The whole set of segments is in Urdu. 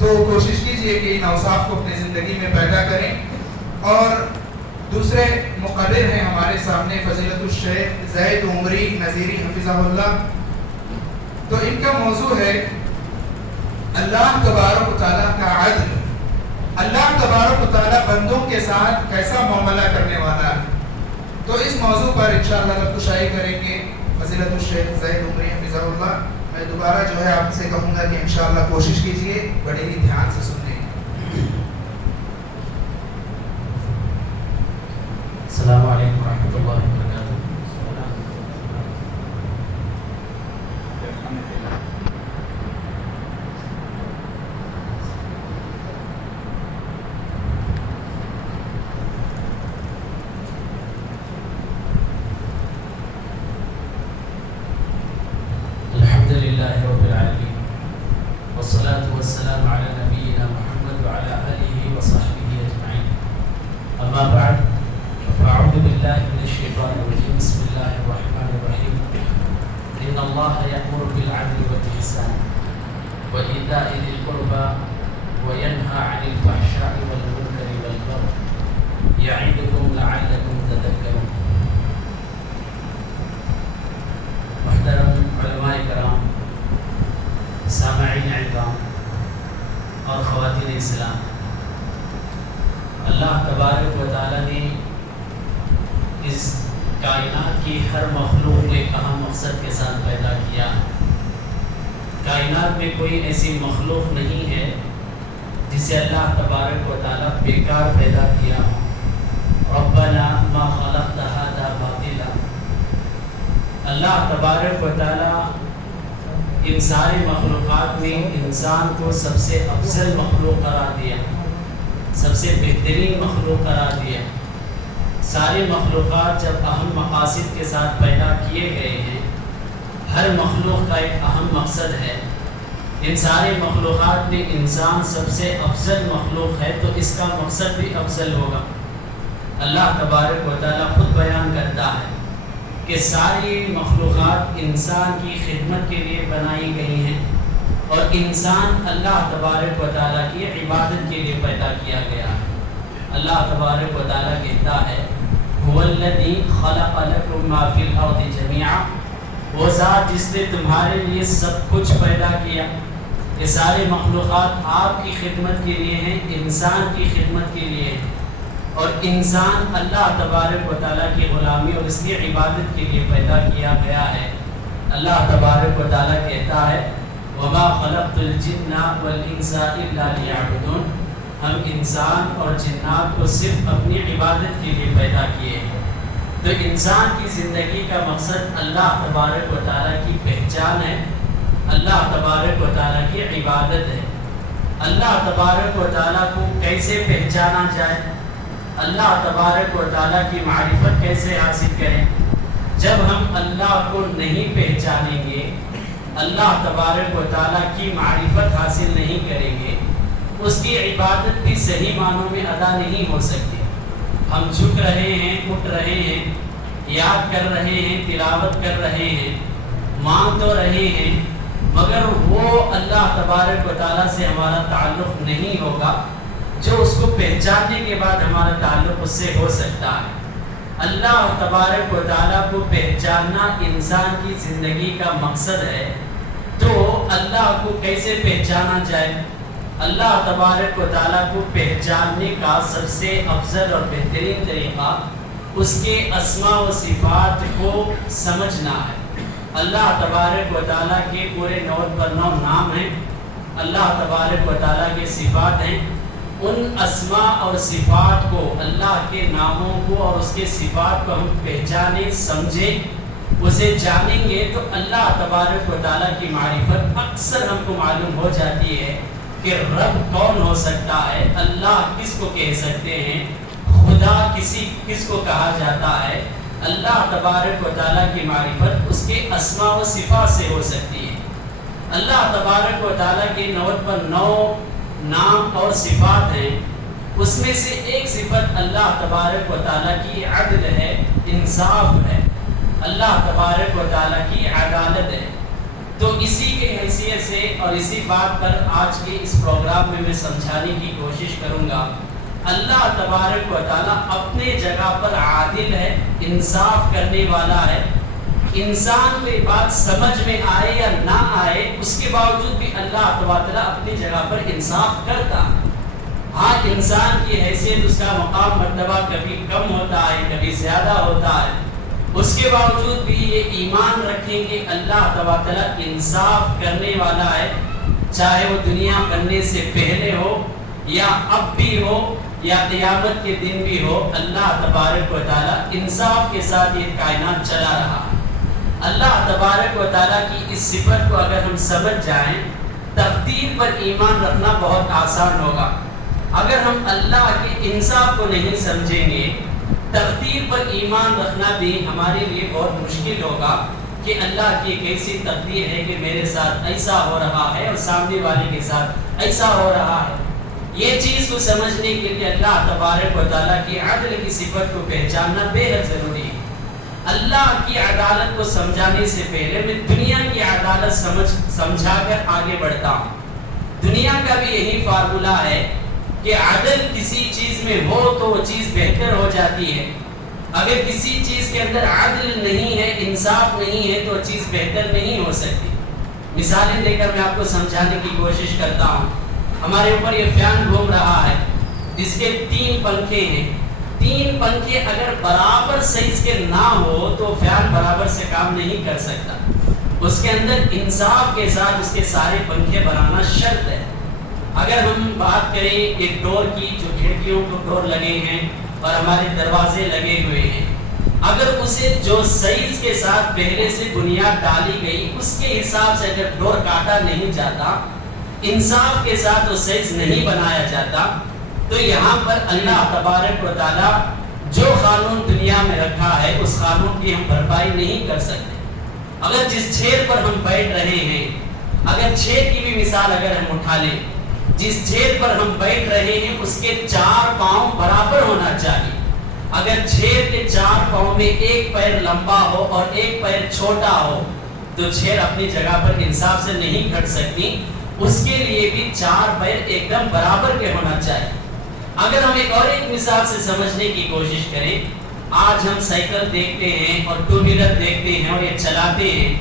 تو کوشش کیجئے کہ ان اوصاف کو اپنی زندگی میں پیدا کریں. اور دوسرے مقرر ہیں ہمارے سامنے فضیلت الشیخ زید عمری نذیری حفظہ اللہ. تو ان کا موضوع ہے اللہ تبارک و تعالیٰ کا عدل. اللہ تبارک و تعالیٰ بندوں کے ساتھ کیسا معاملہ کرنے والا ہے. تو اس موضوع پر انشاءاللہ گفتگو کریں گے فضیلت الشیخ زید عمری حفظہ اللہ. میں دوبارہ جو ہے آپ سے کہوں گا کہ انشاءاللہ کوشش کیجئے بڑے ہی دھیان سے سننے. السلام علیکم ورحمۃ اللہ وبرکاتہ. الحمد للہ رب العالمین والصلاة والسلام علی نبینا محمد وعلی آلہ وصحبہ اجمعین. اما بعد أعوذ بالله من الشيطان الرجيم. بسم الله الرحمن الرحيم. إن الله يأمر بالعدل والإحسان وإيتاء ذي القربى وينهى عن الفحشاء والمنكر والبغي يعظكم لعلكم تذكرون. محترم علماء کرام، سامعین اعظام اور خواتین اسلام، اللہ تبارک و تعالی نے اس کائنات کی ہر مخلوق کو ایک اہم مقصد کے ساتھ پیدا کیا. کائنات میں کوئی ایسی مخلوق نہیں ہے جسے اللہ تبارک و تعالیٰ بیکار پیدا کیا ہو. ربنا ما خلقت هذا باطلا. اللہ تبارک و تعالیٰ ان ساری مخلوقات میں انسان کو سب سے افضل مخلوق قرار دیا، سب سے بہترین مخلوق قرار دیا. ساری مخلوقات جب اہم مقاصد کے ساتھ پیدا کیے گئے ہیں، ہر مخلوق کا ایک اہم مقصد ہے. ان ساری مخلوقات میں انسان سب سے افضل مخلوق ہے، تو اس کا مقصد بھی افضل ہوگا. اللہ تبارک و تعالیٰ خود بیان کرتا ہے کہ ساری مخلوقات انسان کی خدمت کے لیے بنائی گئی ہیں، اور انسان اللہ تبارک و تعالیٰ کی عبادت کے لیے پیدا کیا گیا ہے. اللہ تبارک و تعالیٰ کہتا ہے هو الذی خلق لکم ما فی الارض جمیعا. وہ ذات جس نے تمہارے لیے سب کچھ پیدا کیا. یہ سارے مخلوقات آپ کی خدمت کے لیے ہیں، انسان کی خدمت کے لیے ہیں، اور انسان اللہ تبارک و تعالیٰ کی غلامی اور اس کی عبادت کے لیے پیدا کیا گیا ہے. اللہ تبارک و تعالیٰ کہتا ہے وما خلقت الجن والانس الا لیعبدون. ہم انسان اور جنات کو صرف اپنی عبادت کے لیے پیدا کیے ہیں. تو انسان کی زندگی کا مقصد اللہ تبارک و تعالیٰ کی پہچان ہے، اللہ تبارک و تعالیٰ کی عبادت ہے. اللہ تبارک و تعالیٰ کو کیسے پہچانا جائے، اللہ تبارک و تعالیٰ کی معرفت کیسے حاصل کریں. جب ہم اللہ کو نہیں پہچانیں گے، اللہ تبارک و تعالیٰ کی معرفت حاصل نہیں کریں گے، اس کی عبادت بھی صحیح معنوں میں ادا نہیں ہو سکتی. ہم جھک رہے ہیں، اٹھ رہے ہیں، یاد کر رہے ہیں، تلاوت کر رہے ہیں، مانگ تو رہے ہیں، مگر وہ اللہ تبارک و تعالیٰ سے ہمارا تعلق نہیں ہوگا جو اس کو پہچاننے کے بعد ہمارا تعلق اس سے ہو سکتا ہے. اللہ تبارک و تعالیٰ کو پہچاننا انسان کی زندگی کا مقصد ہے. تو اللہ کو کیسے پہچانا جائے؟ اللہ تبارک و تعالیٰ کو پہچاننے کا سب سے افضل اور بہترین طریقہ اس کے اسماء و صفات کو سمجھنا ہے. اللہ تبارک و تعالیٰ کے پورے 9 نام ہیں، اللہ تبارک و تعالیٰ کے صفات ہیں. ان اسماء اور صفات کو، اللہ کے ناموں کو اور اس کے صفات کو ہم پہچانیں، سمجھیں، اسے جانیں گے تو اللہ تبارک و تعالیٰ کی معرفت اکثر ہم کو معلوم ہو جاتی ہے کہ رب کون ہو سکتا ہے، اللہ کس کو کہہ سکتے ہیں، خدا کس کو کہا جاتا ہے. اللہ تبارک و تعالیٰ کی معرفت اس کے اسماء و صفات سے ہو سکتی ہے. اللہ تبارک و تعالیٰ کے 9 نام اور صفات ہیں. اس میں سے ایک صفت اللہ تبارک و تعالیٰ کی عدل ہے، انصاف ہے، اللہ تبارک و تعالیٰ کی عدالت ہے. تو اسی کے حیثیت سے اور اسی بات پر آج کے اس پروگرام میں سمجھانے کی کوشش کروں گا، اللہ تبارک و تعالیٰ اپنے جگہ پر عادل ہے، انصاف کرنے والا ہے۔ انسان کو یہ بات سمجھ میں آئے یا نہ آئے، اس کے باوجود بھی اللہ تبارک و تعالیٰ اپنی جگہ پر انصاف کرتا ہے۔ ہاں، انسان کی حیثیت، اس کا مقام مرتبہ کبھی کم ہوتا ہے، کبھی زیادہ ہوتا ہے، اس کے باوجود بھی یہ ایمان رکھیں کہ اللہ تبارک و تعالیٰ انصاف کرنے والا ہے، چاہے وہ دنیا بننے سے پہلے ہو یا اب بھی ہو یا قیامت کے دن بھی ہو، اللہ تبارک و تعالیٰ انصاف کے ساتھ یہ کائنات چلا رہا ہے۔ اللہ تبارک و تعالیٰ کی اس صفت کو اگر ہم سمجھ جائیں، تقدیر پر ایمان رکھنا بہت آسان ہوگا۔ اگر ہم اللہ کے انصاف کو نہیں سمجھیں گے، تقدیر پر ایمان رکھنا بھی ہمارے لیے بہت مشکل ہوگا کہ اللہ کی ایک ایسی تقدیر ہے کہ میرے ساتھ ایسا ہو رہا ہے اور سامنے والے کے ساتھ ایسا ہو رہا ہے۔ یہ چیز کو سمجھنے کے لیے اللہ تبارک و تعالیٰ کی عدل کی صفت کو پہچاننا بے حد ضروری ہے۔ اللہ کی عدالت کو سمجھانے سے پہلے میں دنیا کی عدالت سمجھا کر آگے بڑھتا ہوں۔ دنیا کا بھی یہی فارمولہ ہے کہ عدل کسی چیز میں ہو تو وہ چیز بہتر ہو جاتی ہے، اگر کسی چیز کے اندر عدل نہیں ہے، انصاف نہیں ہے، تو وہ چیز بہتر نہیں ہو سکتی۔ مثالیں دے کر میں آپ کو سمجھانے کی کوشش کرتا ہوں۔ ہمارے اوپر یہ فین گھوم رہا ہے جس کے 3 پنکھے ہیں۔ 3 پنکھے اگر برابر سائز کے نہ ہو تو فین برابر سے کام نہیں کر سکتا۔ اس کے اندر انصاف کے ساتھ اس کے سارے پنکھے بنانا شرط ہے۔ اگر ہم بات کریں ایک ڈور کی، جو کھڑکیوں کو ڈور لگے ہیں اور ہمارے دروازے لگے ہوئے ہیں، اگر اسے جو سائز کے ساتھ پہلے سے بنیاد ڈالی گئی اس کے حساب سے اگر ڈور کاٹا نہیں جاتا، انصاف کے ساتھ وہ سائز نہیں بنایا جاتا، تو یہاں پر اللہ تبارک و تعالیٰ جو قانون دنیا میں رکھا ہے اس قانون کی ہم بھرپائی نہیں کر سکتے۔ اگر جس چھید پر ہم بیٹھ رہے ہیں، اگر چھید کی بھی مثال اگر ہم اٹھا لیں، جس چھید پر ہم بیٹھ رہے ہیں اس کے 4 پاؤں برابر ہونا چاہیے۔ اگر چھید کے 4 پاؤں میں ایک پیر لمبا ہو اور ایک پیر چھوٹا ہو تو چھید اپنی جگہ پر انصاف سے نہیں کھڑ سکتی، اس کے لیے بھی 4 پیر ایک دم برابر کے ہونا چاہیے۔ اگر ہم ایک مثال سے سمجھنے کی کوشش کریں، آج ہم سائیکل دیکھتے ہیں اور 2 ویلر دیکھتے ہیں اور یہ چلاتے ہیں۔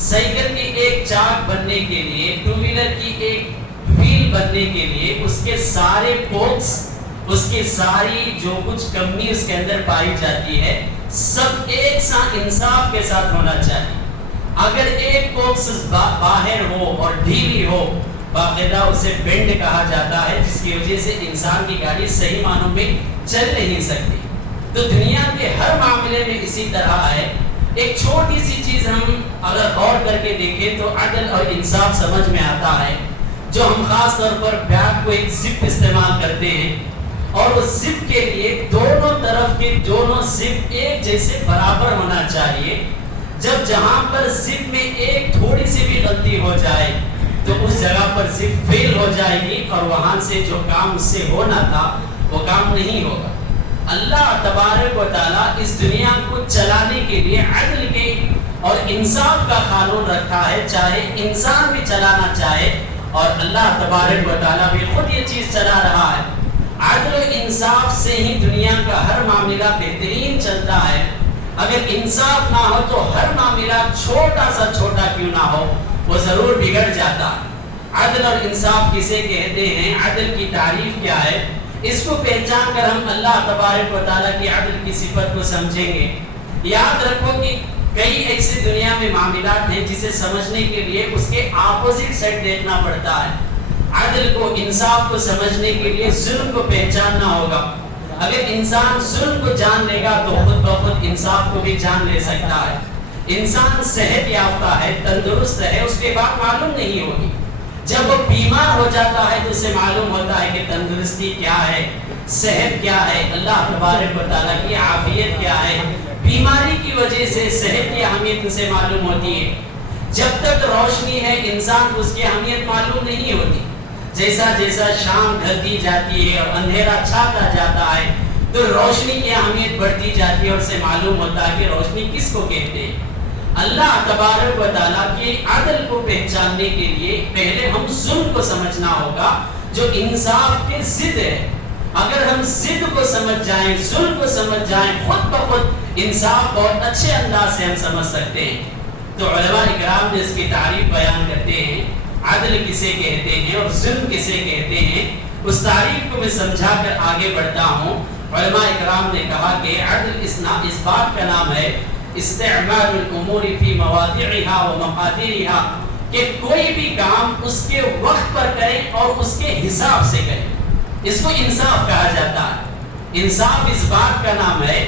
سائیکل کی ایک چاک بننے کے لیے، 2 ویلر کی ایک ویل بننے کے لیے اس کے سارے پوکس، اس کی ساری جو کچھ کمی اس کے اندر پائی جاتی ہے، سب ایک سا انصاف کے ساتھ ہونا چاہیے۔ اگر ایک پوکس باہر ہو اور ڈھیلی ہو، باقاعدہ اسے بینڈ کہا جاتا ہے، جس کی وجہ سے انسان کی گاڑی صحیح معنوں میں چل نہیں سکتی۔ تو دنیا کے ہر معاملے میں اسی طرح ہے۔ ایک چھوٹی سی چیز ہم اگر غور کر کے دیکھیں تو عدل اور انصاف سمجھ میں آتا ہے۔ جو ہم خاص طور پر بیگ کو ایک زپ استعمال کرتے ہیں اور اس زپ کے لیے دونوں طرف کے دونوں زپ ایک جیسے برابر ہونا چاہیے۔ جب جہاں پر زپ میں ایک تھوڑی سی بھی غلطی ہو جائے تو اس جگہ پر زپ فیل ہو جائے گی اور وہاں سے جو کام اس سے ہونا تھا وہ کام نہیں ہوگا۔ اللہ تبارک و تعالیٰ اس دنیا کو چلانے کے لیے عدل کے اور انصاف کا قانون رکھا ہے، چاہے انسان بھی چلانا چاہے، اور اللہ تبارک و تعالیٰ بھی خود یہ چیز چلا رہا ہے۔ عدل و انصاف سے ہی دنیا کا ہر معاملہ بہترین چلتا ہے۔ اگر انصاف نہ ہو تو ہر معاملہ چھوٹا سا چھوٹا کیوں نہ ہو وہ ضرور بگڑ جاتا ہے۔ عدل اور انصاف کسے کہتے ہیں؟ عدل کی تعریف کیا ہے؟ اس کو پہچان کر ہم اللہ تبارک و تعالیٰ کی عدل کی صفت کو سمجھیں گے۔ یاد رکھو کہ کئی ایسے دنیا میں معاملات ہیں جسے سمجھنے کے لیے اس کے اپوزٹ سائڈ دیکھنا پڑتا ہے۔ عدل کو، انصاف کو سمجھنے کے لیے ظلم کو پہچاننا ہوگا۔ اگر انسان ظلم کو جان لے گا تو خود بخود انصاف کو بھی جان لے سکتا ہے۔ انسان صحت یافتہ ہے، تندرست ہے، اس کے بعد معلوم نہیں ہوگی۔ جب وہ بیمار ہو جاتا ہے تو اسے معلوم ہوتا ہے کہ تندرستی کیا ہے، صحت کیا ہے، اللہ تبارک و تعالیٰ کی عافیت کیا ہے۔ بیماری کی وجہ سے صحت کی اہمیت اسے معلوم ہوتی ہے۔ جب تک روشنی ہے انسان کو اس کی اہمیت معلوم نہیں ہوتی۔ جیسا جیسا شام ڈھلتی جاتی ہے اور اندھیرا چھاتا جاتا ہے تو روشنی کی اہمیت بڑھتی جاتی ہے اور اسے معلوم ہوتا ہے کہ روشنی کس کو کہتے ہیں۔ اللہ تبارک و تعالیٰ کے عدل کو پہچاننے کے لیے پہلے ہم ظلم کو سمجھنا ہوگا جو انصاف کے ضد ہے. اگر ہم ضد کو سمجھ جائیں، ظلم کو سمجھ جائیں، خود بخود انصاف بہت اچھے انداز سے ہم سمجھ سکتے ہیں. تو علماء اکرام نے اس کی تعریف بیان کرتے ہیں، عدل کسے کہتے ہیں اور ظلم کسے کہتے ہیں. اس تعریف کو میں سمجھا کر آگے بڑھتا ہوں. علماء اکرام نے کہا کہ عدل اس بات کا نام ہے استعمال الامور فی مواضعها و مقادیرها، کہ کوئی بھی کام اس کے وقت پر کرے اور اس کے حساب سے کرے. اس کو انصاف کہا جاتا ہے. انصاف اس بات کا نام ہے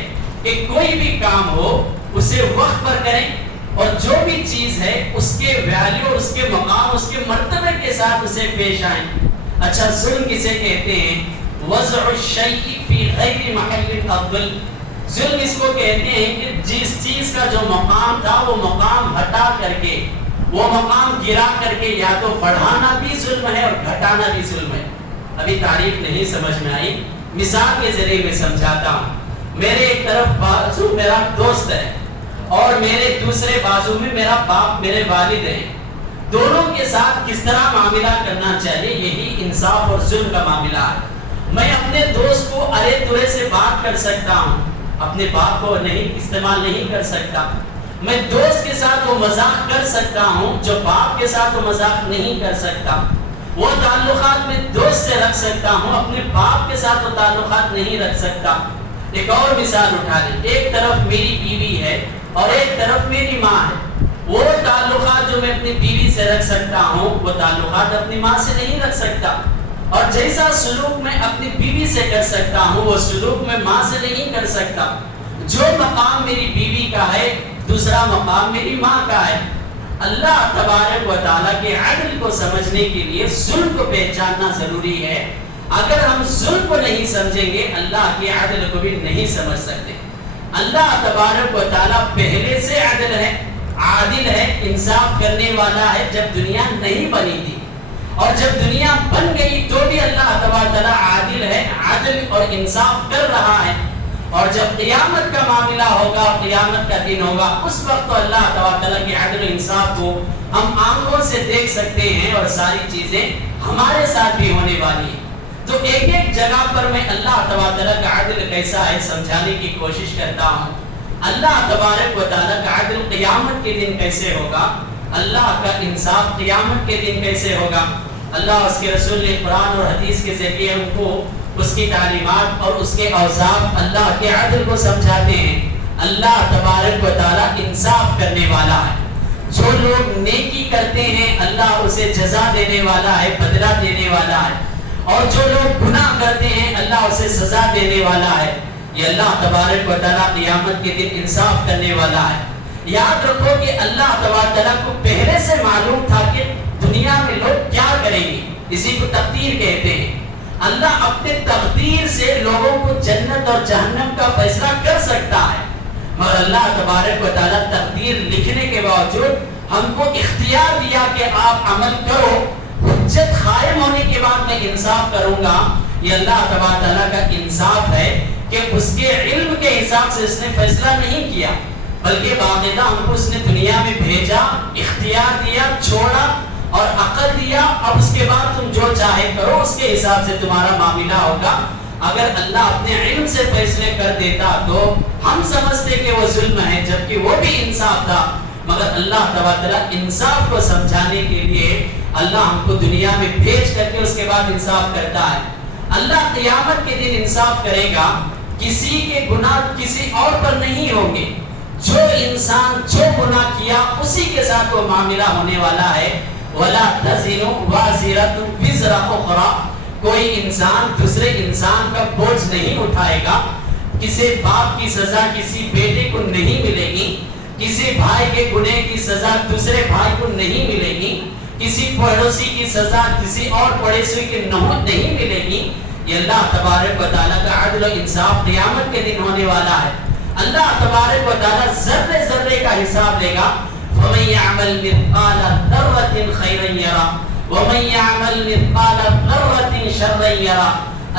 کہ کوئی بھی کام ہو اسے وقت پر کریں اور جو بھی چیز ہے اس کے ویلیو اور اس کے مقام، اس کے مرتبے کے ساتھ اسے پیش آئیں. اچھا، ظلم کسے کہتے ہیں؟ وضع الشیء فی غیر محل افضل. ظلم اس کو کہتے ہیں کہ جس چیز کا جو مقام تھا وہ مقام ہٹا کر کے، وہ مقام گرا کر کے یا تو بڑھانا بھی ظلم ہے اور گھٹانا بھی ظلم ہے. ابھی تعریف نہیں سمجھ میں آئی، مثال کے ذریعے میں سمجھاتا ہوں. میرے ایک طرف بازو میرا دوست ہے اور میرے دوسرے بازو میں میرا باپ، میرے والد ہیں. دونوں کے ساتھ کس طرح معاملہ کرنا چاہیے، یہی انصاف اور ظلم کا معاملہ ہے. میں اپنے دوست کو ارے ترے سے بات کر سکتا ہوں، اپنے باپ کو نہیں استعمال نہیں کر سکتا. میں دوست کے ساتھ وہ مذاق کر سکتا ہوں جو باپ کے ساتھ وہ مذاق نہیں کر سکتا. وہ تعلقات میں دوست سے رکھ سکتا ہوں، اپنے باپ کے ساتھ وہ تعلقات نہیں رکھ سکتا. ایک اور مثال اٹھا لیں. ایک طرف میری بیوی ہے اور ایک طرف میری ماں ہے. وہ تعلقات جو میں اپنی بیوی سے رکھ سکتا ہوں وہ تعلقات اپنی ماں سے نہیں رکھ سکتا. اور جیسا سلوک میں اپنی بیوی سے کر سکتا ہوں وہ سلوک میں ماں سے نہیں کر سکتا. جو مقام میری بیوی کا ہے دوسرا مقام میری ماں کا ہے. اللہ تبارک و تعالیٰ کے عدل کو سمجھنے کے لیے ظلم کو پہچاننا ضروری ہے. اگر ہم ظلم کو نہیں سمجھیں گے اللہ کے عدل کو بھی نہیں سمجھ سکتے. اللہ تبارک و تعالیٰ پہلے سے عدل ہے، عادل ہے، انصاف کرنے والا ہے. جب دنیا نہیں بنی تھی اور جب دنیا بن گئی تو بھی اللہ تبارک و تعالیٰ عادل ہے، عدل اور انصاف کر رہا ہے. اور جب قیامت کا معاملہ ہوگا، قیامت کا دن ہوگا، اس وقت تو اللہ تعالیٰ کے عدل و انصاف کو ہم آنکھوں سے دیکھ سکتے ہیں اور ساری چیزیں ہمارے ساتھ بھی ہونے والی ہیں. تو ایک ایک جگہ پر میں اللہ تعالیٰ کا عدل کیسا ہے سمجھانے کی کوشش کرتا ہوں. اللہ تبارک و تعالیٰ کا عدل قیامت کے دن کیسے ہوگا، اللہ کا انصاف قیامت کے دن کیسے ہوگا. اللہ اس کے رسول نے قرآن اور حدیث کے ذریعے ان کو اس کی تعلیمات اور اس کے اوصاف اللہ کے عدل کو سمجھاتے ہیں. اللہ تبارک و تعالیٰ انصاف کرنے والا ہے. جو لوگ نیکی کرتے ہیں اللہ اسے جزا دینے والا ہے، بدلہ دینے والا ہے. اور جو لوگ گناہ کرتے ہیں اللہ اسے سزا دینے والا ہے. یہ اللہ تبارک و تعالیٰ قیامت کے دن انصاف کرنے والا ہے. یاد رکھو کہ اللہ تبارک و تعالیٰ کو پہلے سے معلوم تھا کہ دنیا میں لوگ کیا کریں گے. اسی کو تقدیر کہتے ہیں. اللہ اپنے تقدیر سے لوگوں کو جنت اور جہنم کا فیصلہ کر سکتا ہے، مگر اللہ تبارک و تعالیٰ تقدیر لکھنے کے باوجود ہم کو اختیار دیا کہ آپ عمل کرو. حجت قائم ہونے کے بعد میں انصاف کروں گا. یہ اللہ تبارک و تعالیٰ کا انصاف ہے کہ اس کے علم کے حساب سے اس نے فیصلہ نہیں کیا، بلکہ باقاعدہ ہم کو اس نے دنیا میں بھیجا، اختیار دیا، چھوڑا اور عقل دیا. اب اس کے بعد تم جو چاہے کرو، اس کے حساب سے تمہارا معاملہ ہوگا. اگر اللہ اپنے علم سے فیصلے کر دیتا تو ہم سمجھتے کہ وہ ظلم ہے، جبکہ وہ بھی انصاف تھا. مگر اللہ تبارک انصاف کو سمجھانے کے لیے اللہ ہم کو دنیا میں بھیج کر کے اس کے بعد انصاف کرتا ہے. اللہ قیامت کے دن انصاف کرے گا. کسی کے گناہ کسی اور پر نہیں ہوں گے. جو انسان جو گناہ کیا اسی کے ساتھ وہ معاملہ ہونے والا ہے. وَلَا تَزِرُ وَازِرَةٌ وِزْرَ أُخْرَىٰ. کوئی انسان دوسرے انسان کا بوجھ نہیں اٹھائے گا. کسی باپ کی سزا کسی بیٹے کو نہیں ملے گی. کسی بھائی کے گناہ کی سزا دوسرے بھائی کو نہیں ملے گی. کسی پڑوسی کی سزا کسی اور پڑوسی کی نہیں ملے گی. یہ اللہ تبارک و تعالیٰ کا عدل و انصاف قیامت کے دن ہونے والا ہے. اللہ تبارک و تعالیٰ ذرے ذرے کا حساب لے گا. وَمَن يَعْمَلْ مِثْقَالَ ذَرَّةٍ خَيْرًا يَرَهُ وَمَن يَعْمَلْ مِثْقَالَ ذَرَّةٍ شَرًّا يَرَهُ.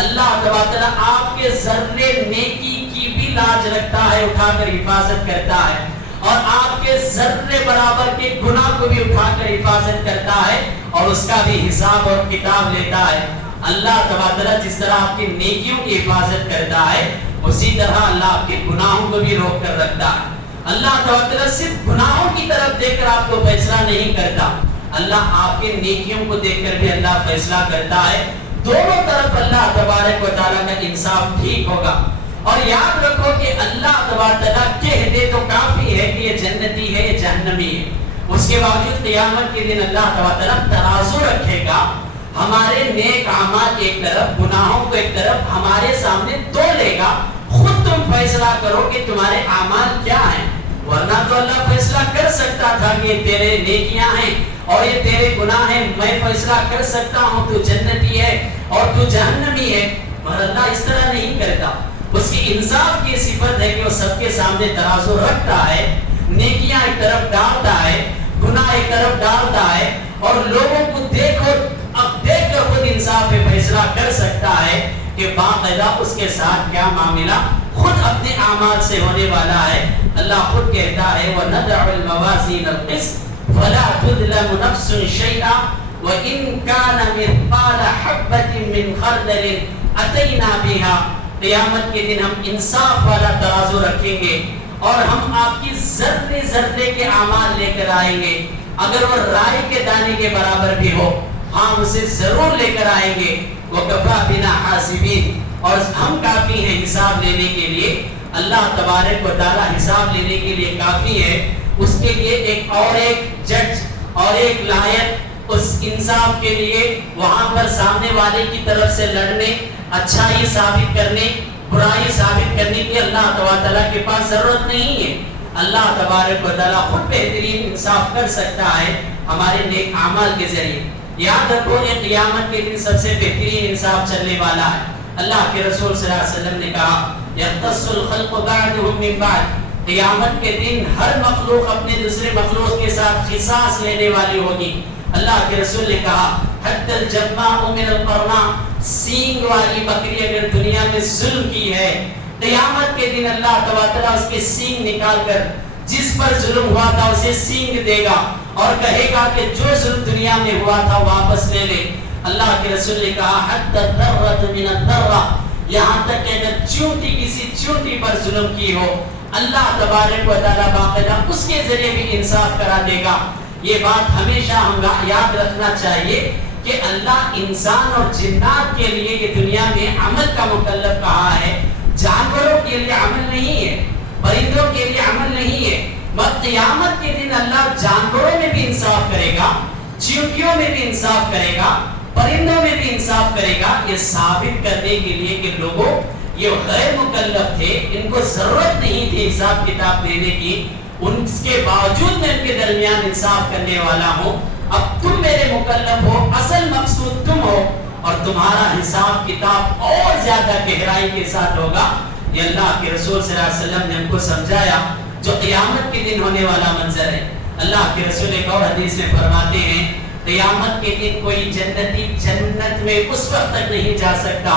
اللہ تبارک و تعالیٰ آپ کے ذرے نیکی کی بھی لاج رکھتا ہے، اٹھا کر حفاظت کرتا ہے. اور آپ کے ذرے برابر کے گناہ کو بھی اٹھا کر حفاظت کرتا ہے اور اس کا بھی حساب اور کتاب لیتا ہے۔ اللہ تبارک و تعالیٰ جس طرح آپ کی نیکیوں کی حفاظت کرتا ہے اسی طرح اللہ آپ کے گناہوں کو بھی روک کر رکھتا ہے۔ اللہ تبارک و تعالیٰ صرف گناہوں کی طرف دیکھ کر آپ کو فیصلہ نہیں کرتا، اللہ آپ کے نیکیوں کو دیکھ کر بھی اللہ فیصلہ کرتا ہے۔ دونوں طرف اللہ تبارک و تعالیٰ کا انصاف ٹھیک ہوگا۔ اور یاد رکھو کہ اللہ تبارک و تعالیٰ کہہ دے تو کافی ہے کہ یہ جنتی ہے، یہ جہنمی ہے، اس کے باوجود قیامت کے دن اللہ تبارک و تعالیٰ ترازو رکھے گا، ہمارے نیک اعمال ایک طرف، گناہوں کو ایک طرف ہمارے سامنے تولے گا، خود تم فیصلہ کرو کہ تمہارے اعمال کیا ہیں۔ ورنہ تو اللہ فیصلہ کر سکتا تھا کہ یہ تیرے نیکیاں ہیں اور یہ تیرے گناہ ہیں، میں فیصلہ کر سکتا ہوں تو جنتی ہے اور تو جہنمی ہے، مگر اللہ اس طرح نہیں کرتا۔ اس کی انصاف کی صفت ہے کہ وہ سب کے سامنے ترازو رکھتا ہے، نیکیاں ایک طرف ڈالتا ہے، گناہ ایک طرف ڈالتا ہے، اور لوگوں کو دیکھو اب دیکھ کر خود انصاف پہ فیصلہ کر سکتا ہے کہ باقاعدہ اس کے ساتھ کیا معاملہ خود اپنے اعمال سے ہونے والا ہے۔ اللہ خود کہتا ہے وَنَضَعُ الْمَوَازِينَ الْقِسْطَ فَلَا تُظْلَمُ نَفْسٌ شَيْئًا وَإِنْ كَانَ مِثْقَالَ حَبَّةٍ مِّنْ خَرْدَلٍ أَتَيْنَا بِهَا۔ قیامت کے دن ہم انصاف والا ترازو رکھیں گے اور ہم آپ کی ذرے ذرے کے اعمال لے کر آئیں گے، اگر وہ رائی کے دانے کے برابر بھی ہو ہم اسے ضرور لے کر آئیں گے۔ وَكَفَى بِنَا حَاسِبِينَ، اور ہم کافی ہیں حساب لینے کے لیے۔ اللہ تبارک و تعالیٰ حساب لینے کے لیے کافی ہے، اس کے لیے ایک جج اور ایک لائق اس انصاف کے لیے وہاں پر سامنے والے کی طرف سے لڑنے، اچھائی ثابت کرنے، برائی ثابت کرنے کی اللہ تعالیٰ کے پاس ضرورت نہیں ہے۔ اللہ تبارک و تعالیٰ خود بہترین انصاف کر سکتا ہے ہمارے نیک اعمال کے ذریعے۔ یاد رکھو یہ قیامت کے دن سب سے بہترین انصاف چلنے والا ہے۔ اللہ کے رسول صلی اللہ علیہ وسلم نے کہا یختص الخلق بعدهم من بعد، قیامت کے دن ہر مخلوق اپنے دوسرے مخلوق کے ساتھ قصاص لینے والی ہوگی۔ اللہ کے رسول نے کہا حتی الجماع من القرناء، سینگ والی بکری اگر دنیا میں ظلم کی ہے، قیامت کے دن اللہ تعالیٰ اس کے سینگ نکال کر جس پر ظلم ہوا تھا اسے سینگ دے گا اور کہے گا کہ جو ظلم دنیا میں ہوا تھا واپس لے لے۔ اللہ کے رسول نے کہا حتی الذرۃ من الذرہ، یہاں تک کہ اگر چیونٹی کسی چیونٹی پر ظلم کی ہو اللہ تبارک و تعالیٰ باقاعدہ اس کے ذریعے بھی انصاف کرا دے گا۔ یہ بات ہمیشہ ہم یاد رکھنا چاہیے کہ اللہ انسان اور جنات کے لیے یہ دنیا میں عمل کا مکلف کہا ہے، جانوروں کے لیے عمل نہیں ہے، پرندوں کے لیے عمل نہیں ہے۔ مگر قیامت کے دن اللہ جانوروں میں بھی انصاف کرے گا، چیونٹیوں میں بھی انصاف کرے گا، پرندوں میں بھی انصاف کرے گا، یہ ثابت کرنے کے لیے کہ لوگوں یہ غیر مکلف تھے، ان کو ضرورت نہیں تھی حساب کتاب دینے کی، ان کے باوجود میں ان کے درمیان انصاف کرنے والا ہوں۔ اب تم میرے مکلف ہو، اصل مقصود تم ہو اور تمہارا حساب کتاب اور زیادہ گہرائی کے ساتھ ہوگا۔ یہ اللہ کے رسول صلی اللہ علیہ وسلم نے ہم کو سمجھایا جو قیامت کے دن ہونے والا منظر ہے۔ اللہ کے رسول ایک اور حدیث میں فرماتے ہیں قیامت کے دن کوئی جنتی جنت میں اس وقت تک نہیں جا سکتا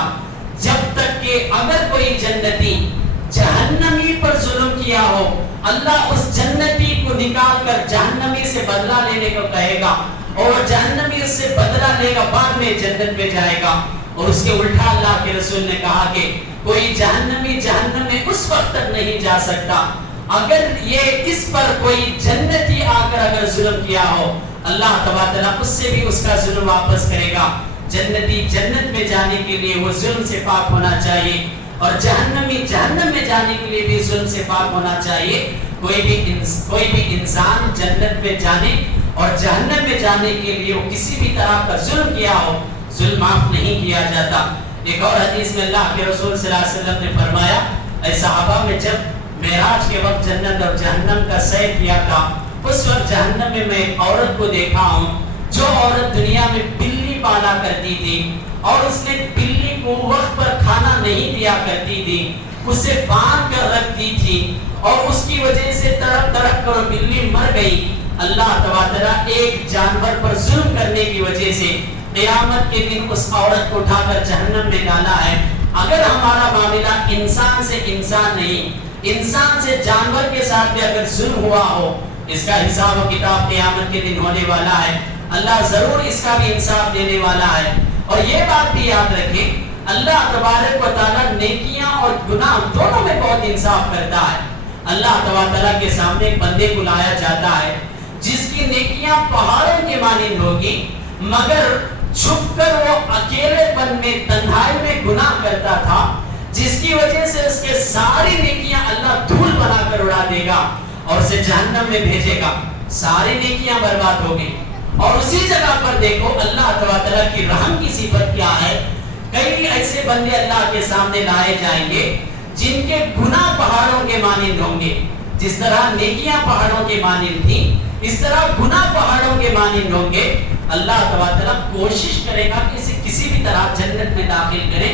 جب تک کہ اگر کوئی جنتی جہنمی پر ظلم کیا ہو، اللہ اس جنتی کو نکال کر جہنمی سے بدلہ لینے کو کہے گا اور جہنمی اس سے بدلہ لے گا، بعد میں جنت میں جائے گا۔ اور اس کے الٹا اللہ کے رسول نے کہا کہ کوئی جہنمی جہنم میں اس وقت تک نہیں جا سکتا اگر یہ اس پر کوئی جنتی آ کر اگر ظلم کیا ہو، اللہ تبارک و تعالیٰ اس سے بھی اس کا ظلم واپس کرے گا۔ جنتی جنت میں جانے کے لیے وہ ظلم سے پاک ہونا چاہیے اور جہنمی جہنم میں جانے کے لیے بھی ظلم سے پاک ہونا چاہیے۔ کوئی بھی انسان جنت میں جانے اور جہنم میں جانے کے لیے وہ کسی بھی طرح کا ظلم کیا ہو، ظلم معاف نہیں کیا جاتا۔ ایک اور حدیث میں اللہ کے رسول صلی اللہ علیہ وسلم نے فرمایا اے صحابہ میں جب معراج کے وقت جنت اور جہنم کا سیر کیا تھا اس وقت جہنم میں ایک عورت کو دیکھا ہوں جو عورت دنیا میں بلی پالا کرتی تھی اور اس نے بلی کو وقت پر کھانا نہیں دیا کرتی تھی، اسے باندھ کر رکھتی تھی اور اس کی وجہ سے تڑپ تڑپ کر بلی مر گئی۔ اللہ تبارک ایک جانور پر ظلم کرنے کی وجہ سے قیامت کے دن اس عورت کو اٹھا کر جہنم میں ڈالا ہے۔ اگر ہمارا معاملہ انسان سے انسان نہیں، انسان سے جانور کے ساتھ بھی اگر ظلم ہوا ہو، اس کا حساب و کتاب قیامت کے دن ہونے والا ہے، اللہ ضرور اس کا بھی انصاف دینے والا ہے۔ اور یہ بات بھی یاد رکھیں، اللہ تبارک و تعالیٰ نیکیاں اور گناہ دونوں میں بہت انصاف کرتا ہے۔ اللہ تبارک و تعالیٰ کے سامنے ایک بندے کو لایا جاتا ہے جس کی نیکیاں پہاڑوں کے مانند ہوگی، مگر چھپ کر وہ اکیلے پن میں تنہائی میں گناہ کرتا تھا، جس کی وجہ سے اس کے ساری نیکیاں اللہ دھول بنا کر اڑا دے گا اور اسے جہنم میں بھیجے گا، ساری نیکیاں برباد ہو گئی۔ اور اسی جگہ پر دیکھو اللہ تعالیٰ کی رحم کی صفت کیا ہے، کئی ایسے بندے اللہ کے سامنے لائے جائیں گے جن کے گناہ پہاڑوں کے مانند ہوں گے۔ جس طرح نیکیاں پہاڑوں کے مانند تھیں، اس طرح گناہ پہاڑوں کے مانند ہوں گے۔ اللہ تعالیٰ کوشش کرے گا کہ اسے کسی بھی طرح جنت میں داخل کرے۔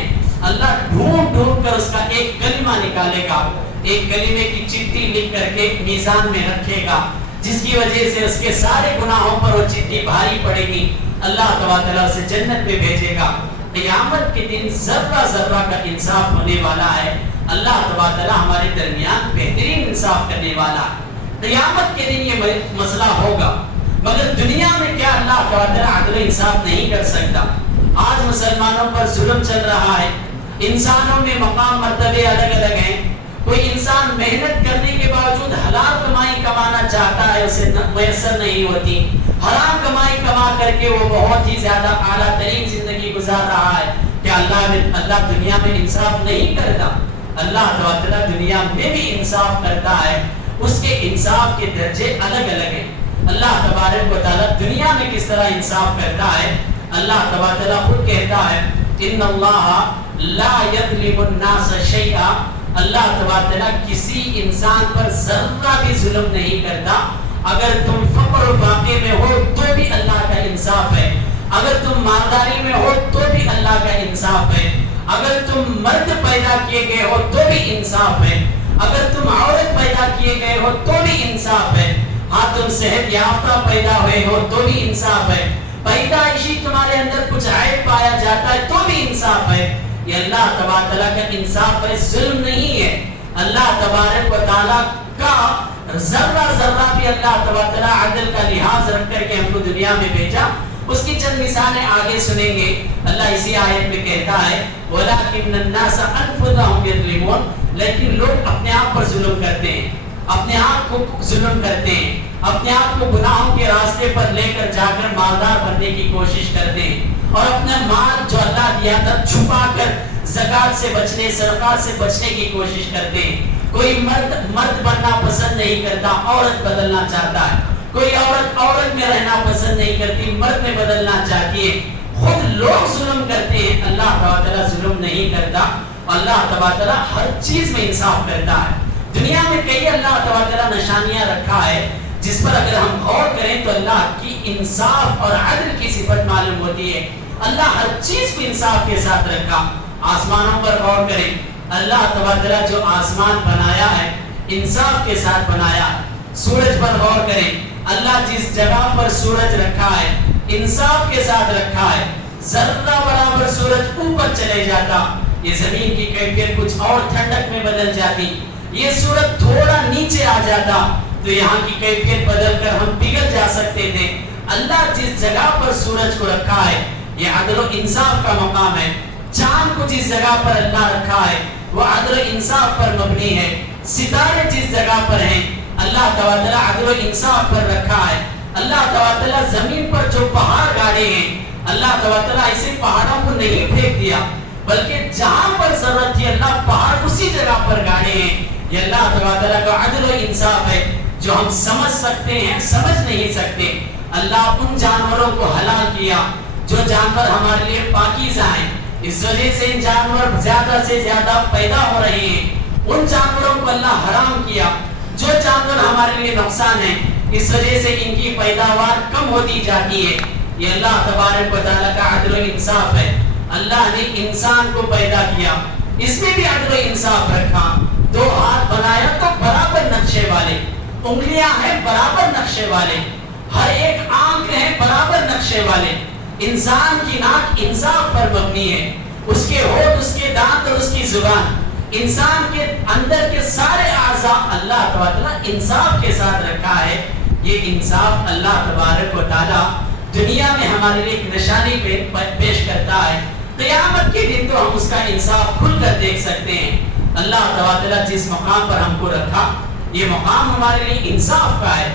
اللہ ڈھونڈ ڈھونڈ کر اس کا ایک کلمہ نکالے گا، ایک کلمے کی چٹھی لکھ کر کے میزان میں رکھے گا، جس کی وجہ سے اس کے سارے گناہوں پر وہ چٹھی بھاری پڑے گی۔ اللہ تعالیٰ اسے جنت میں بھیجے گا۔ قیامت کے دن ذرہ ذرہ کا انصاف ہونے والا ہے۔ اللہ تعالیٰ ہمارے درمیان بہترین انصاف کرنے والا ہے۔ قیامت کے دن یہ مسئلہ ہوگا، مگر دنیا میں کیا اللہ تعالیٰ عدل و انصاف نہیں کر سکتا؟ آج مسلمانوں پر ظلم چل رہا ہے، انسانوں میں مقام مرتبے الگ الگ ہیں۔ کوئی انسان محنت کرنے کے باوجود حلال کمائی کمانا چاہتا ہے، اسے میسر نہیں ہوتی۔ حرام کمائی کما کر کے وہ بہت ہی زیادہ اعلیٰ ترین زندگی گزار رہا ہے۔ کیا اللہ دنیا میں انصاف نہیں کرتا؟ اللہ تعالیٰ دنیا میں بھی انصاف کرتا ہے، اس کے انصاف کے درجے الگ الگ ہیں۔ اللہ تبارک و تعالیٰ دنیا میں کس طرح انصاف کرتا ہے؟ اللہ تبارک و تعالیٰ خود کہتا ہے ان اللہ لا یظلم الناس شیئا، اللہ تبارک و تعالیٰ کسی انسان پر ذرہ بھی ظلم نہیں کرتا۔ اگر تم فقر و فاقے میں ہو تو بھی اللہ کا انصاف ہے، اگر تم مالداری میں ہو تو بھی اللہ کا انصاف ہے، اگر تم مرد پیدا کیے گئے ہو تو بھی انصاف ہے، اگر تم عورت پیدا کیے گئے ہو تو بھی انصاف ہے، ہاں تم صحت یافتہ پیدا ہوئے ہو تو بھی انصاف ہے، پیدائشی تمہارے اندر کچھ عیب پایا جاتا ہے تو بھی انصاف ہے۔ یہ اللہ تبارک و تعالیٰ کا انصاف ہے، ظلم نہیں ہے۔ اللہ تبارک و تعالیٰ کا ذرہ ذرہ بھی اللہ تبارک و تعالیٰ عدل کا لحاظ رکھ کر کے ہم کو دنیا میں بھیجا۔ اس کی چند مثالیں آگے سنیں گے۔ اللہ اسی آیت میں کہتا ہے وَلَكِنَّ النَّاسَ أَنفُسَهُمْ يَظْلِمُونَ، لیکن لوگ اپنے آپ پر ظلم کرتے ہیں، اپنے آپ کو ظلم کرتے ہیں، اپنے آپ کو گناہوں کے راستے پر لے کر جا کر مالدار بننے کی کوشش کرتے ہیں، اور اپنا مال جو اللہ دیا تھا چھپا کر زکوٰۃ سے بچنے، صدقات سے بچنے کی کوشش کرتے ہیں۔ کوئی مرد بننا پسند نہیں کرتا، عورت بدلنا چاہتا ہے۔ کوئی عورت میں رہنا پسند نہیں کرتی، مرد میں بدلنا چاہتی ہے۔ خود لوگ ظلم کرتے ہیں، اللہ تعالیٰ ظلم نہیں کرتا۔ اللہ تعالیٰ ہر چیز میں انصاف کرتا ہے۔ دنیا میں کئی اللہ تعالیٰ نشانیاں رکھا ہے جس پر اگر ہم غور کریں تو اللہ کی انصاف اور عدل کی صفت معلوم ہوتی ہے۔ اللہ ہر چیز کو انصاف کے ساتھ رکھا۔ آسمانوں پر غور کریں، اللہ تعالیٰ جو آسمان بنایا ہے انصاف کے ساتھ بنایا۔ سورج پر غور کریں، اللہ جس جگہ پر سورج رکھا ہے انصاف کے ساتھ رکھا ہے۔ ذرہ برابر سورج اوپر چلے جاتا، یہ زمین کی کیفیت کچھ اور ٹھنڈک میں بدل جاتی۔ یہ سورج تھوڑا نیچے آ جاتا تو یہاں کی کیفیت بدل کر ہم پگھل جا سکتے تھے۔ اللہ جس جگہ پر سورج کو رکھا ہے یہ عدل و انصاف کا مقام ہے۔ چاند کو جس جگہ پر اللہ رکھا ہے وہ عدل و انصاف پر مبنی ہے۔ ستارے جس جگہ پر ہیں اللہ تعالیٰ عدل و انصاف پر رکھا ہے۔ اللہ تعالیٰ زمین پر جو پہاڑ گاڑے ہیں اللہ تعالیٰ ایسے پہاڑوں کو نہیں پھینک دیا، بلکہ جہاں پر ضرورت تھی اللہ پہاڑ اسی جگہ پر گاڑے ہیں۔ یہ اللہ تعالیٰ کا عدل و انصاف ہے جو ہم سمجھ سکتے ہیں، سمجھ نہیں سکتے۔ اللہ ان جانوروں کو حلال کیا جو جانور ہمارے لیے پاکیزہ ہیں، اس وجہ سے ان جانور زیادہ سے زیادہ پیدا ہو رہے ہیں۔ ان جانوروں کو اللہ حرام کیا جو جانور ہمارے لیے نقصان ہیں، اس وجہ سے ان کی پیداوار کم ہوتی جاتی ہے۔ یہ اللہ تبارک و تعالیٰ کا عدل و انصاف ہے۔ اللہ نے انسان کو پیدا کیا، اس میں بھی عدل و انصاف رکھا۔ دو ہاتھ بنایا تو برابر نقشے والے، انگلیاں ہیں برابر نقشے والے، ہر ایک آنکھ ہے برابر نقشے والے۔ انسان کی ناک انصاف پر مبنی ہے، اس کے ہونٹ، اس کے دانت اور اس کی زبان انسان کے اندر کے سارے اعضاء اللہ تبارک انصاف کے ساتھ رکھا ہے. یہ انصاف اللہ تبارک و تعالی دنیا میں ہمارے لیے ایک نشانی پیش کرتا ہے. قیامت کے دن تو ہم اس کا انصاف کھل کر دیکھ سکتے ہیں. اللہ تبارک جس مقام پر ہم کو رکھا یہ مقام ہمارے لیے انصاف کا ہے.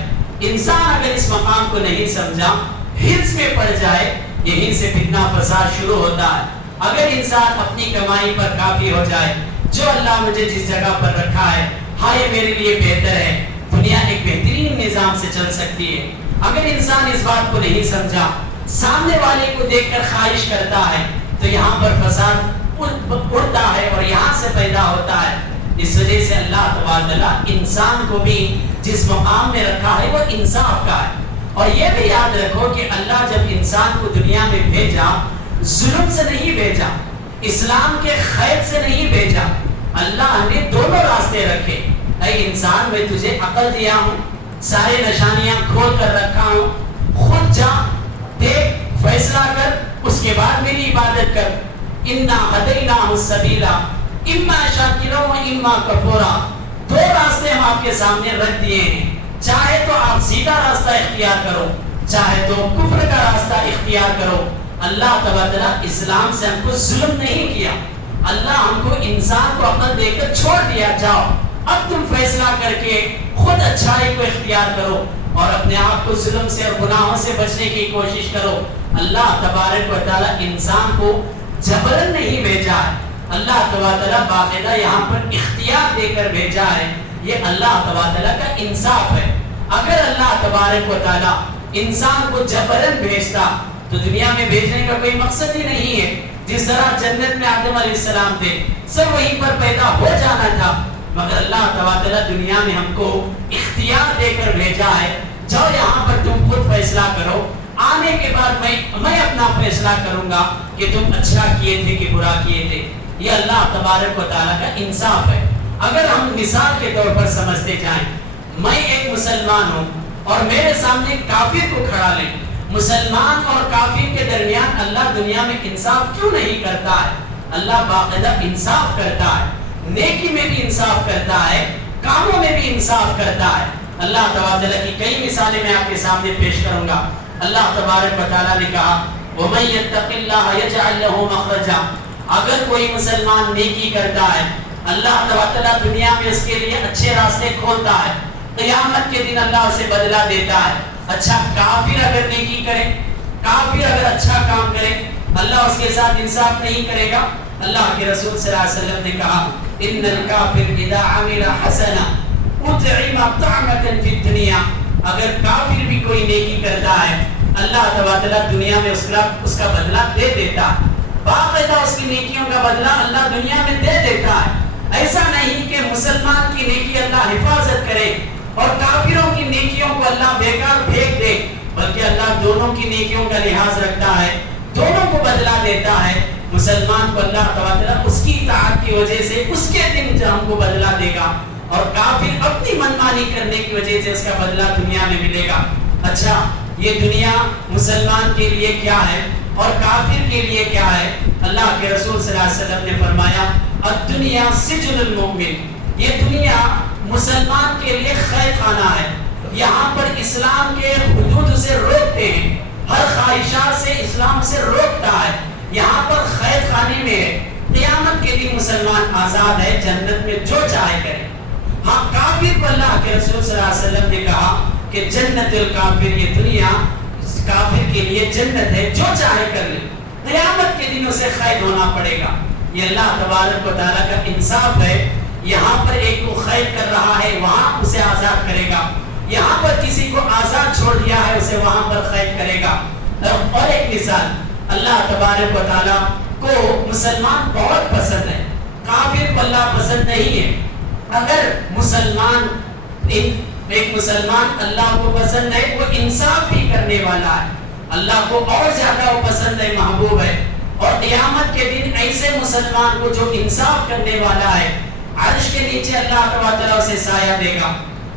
انسان اگر اس مقام کو نہیں سمجھا ہرس میں پڑ جائے یہیں سے فتنہ فساد شروع ہوتا ہے. اگر انسان اپنی کمائی پر کافی ہو جائے جو اللہ مجھے جس جگہ پر رکھا ہے ہاں یہ میرے لیے بہتر ہے, دنیا ایک بہترین نظام سے چل سکتی ہے. اگر انسان اس بات کو نہیں سمجھا سامنے والے کو دیکھ کر خواہش کرتا ہے تو یہاں پر فساد اڑتا ہے اور یہاں سے پیدا ہوتا ہے. اس وجہ سے اللہ تبارک تعالیٰ انسان کو بھی جس مقام میں رکھا ہے وہ انصاف کا ہے. اور یہ بھی یاد رکھو کہ اللہ جب انسان کو دنیا میں بھیجا ظلم سے نہیں بھیجا, اسلام کے خیر سے نہیں بھیجا. اللہ نے دونوں راستے رکھے. اے انسان میں تجھے عقل دیا ہوں, سارے نشانیاں کھول کر رکھا ہوں, خود جا دیکھ فیصلہ کر اس کے بعد میری عبادت کر. انا ہدیناہ السبیل اما شاکرا و اما کفورا. دو راستے ہم آپ کے سامنے رکھ دیے ہیں, چاہے تو آپ سیدھا راستہ اختیار کرو چاہے تو کفر کا راستہ اختیار کرو. اللہ تبارک اسلام سے ہم کو ظلم نہیں کیا. اللہ ہم کو انسان کو عقل دے کر چھوڑ دیا, جاؤ اب تم فیصلہ کر کے خود اچھائی کو اختیار کرو اور اپنے آپ کو ظلم سے اور گناہوں سے بچنے کی کوشش کرو. اللہ تبارک و تعالی انسان کو جبرن نہیں بھیجا ہے, اللہ تبارک و تعالی باقاعدہ یہاں پر اختیار دے کر بھیجا ہے. یہ اللہ تبارک و تعالی کا انصاف ہے. اگر اللہ تبارک و تعالی انسان کو جبرن بھیجتا تو دنیا میں بھیجنے کا کوئی مقصد ہی نہیں ہے. جس طرح جنت میں آدم علیہ السلام تھے سب وہیں پر پیدا ہو جانا تھا, مگر اللہ تبارک دنیا میں ہم کو اختیار دے کر بھیجا ہے, جاؤ یہاں پر تم خود فیصلہ کرو. آنے کے بعد میں اپنا فیصلہ کروں گا کہ تم اچھا کیے تھے کہ برا کیے تھے. یہ اللہ تبارک و تعالیٰ کا انصاف ہے. اگر ہم مثال کے طور پر سمجھتے جائیں, میں ایک مسلمان ہوں اور میرے سامنے کافر کو کھڑا لیں, مسلمان اور کافر کے درمیان اللہ دنیا میں انصاف کیوں نہیں کرتا ہے؟ اللہ باقاعدہ انصاف کرتا ہے, نیکی میں بھی انصاف کرتا ہے, کاموں میں بھی انصاف کرتا ہے. اللہ تبارک و تعالیٰ کی کئی مثالیں میں آپ کے سامنے پیش کروں گا. اللہ تبارک و تعالیٰ نے کہا وَمَن يَتَّقِ اللَّهَ يَجْعَل لَّهُ مَخْرَجًا. اگر کوئی مسلمان نیکی کرتا ہے اللہ تبارک و تعالیٰ دنیا میں اس کے لیے اچھے راستے کھولتا ہے, قیامت کے دن اللہ اسے بدلہ دیتا ہے. اچھا کافر اگر نیکی کرے, کافر اگر اچھا کام کرے, اللہ اس کے ساتھ انصاف نہیں کرے گا. اللہ کے رسول صلی اللہ علیہ وسلم نے کہا ان الکافر اذا عمل حسنا اطعم طعمة فی الدنیا. اگر کافر بھی کوئی نیکی کرتا ہے اللہ تبارک و تعالیٰ دنیا میں اس کا بدلہ دے دیتا ہے. باقاعدہ اس کی نیکیوں کا بدلہ اللہ دنیا میں دے دیتا ہے. ایسا نہیں کہ مسلمان کی نیکی اللہ حفاظت کرے اور کافروں کی نیکیوں کو اللہ بیکار پھینک دے, بلکہ اللہ دونوں کی نیکیوں کا لحاظ رکھتا ہے, دونوں کو بدلہ دیتا ہے. مسلمان کو اللہ تعالیٰ اس کی اطاعت کی وجہ سے اس کے دن ہم کو بدلہ دے گا, اور کافر اپنی منمانی کرنے کی وجہ سے اس کا بدلہ دنیا میں ملے گا. اچھا یہ دنیا مسلمان کے لیے کیا ہے اور کافر کے لیے کیا ہے؟ اللہ کے رسول صلی اللہ علیہ وسلم نے فرمایا الدنیا سجن المؤمن. یہ دنیا مسلمان کے لیے قید خانہ ہے. یہاں پر اسلام کے حدود سے روکتے ہیں, ہر خواہشات سے اسلام سے روکتا ہے. یہاں پر قید خانے میں ہے. قیامت کے دن مسلمان آزاد ہے, جنت میں جو چاہے کرے. ہاں کافر کو اللہ کے رسول صلی اللہ علیہ وسلم نے کہا کہ جنت الکافر, یہ دنیا کافر کے لیے جنت ہے, جو چاہے کر لے, قیامت کے دن اسے قید ہونا پڑے گا. یہ اللہ تبارک و تعالیٰ کا انصاف ہے. یہاں پر ایک کو قید کر رہا ہے وہاں اسے آزاد کرے گا, یہاں پر کسی کو آزاد چھوڑ دیا ہے اسے وہاں پر قید کرے گا. اور ایک مثال, اللہ تبارک و تعالیٰ کو مسلمان بہت پسند ہے, کافر کو اللہ پسند نہیں ہے. اگر مسلمان ایک مسلمان اللہ کو پسند ہے, وہ انصاف بھی کرنے والا ہے, اللہ کو اور زیادہ وہ پسند ہے, محبوب ہے. اور قیامت کے دن ایسے مسلمان کو جو انصاف کرنے والا ہے عرش کے نیچے اللہ تعالیٰ اسے سایہ دے گا.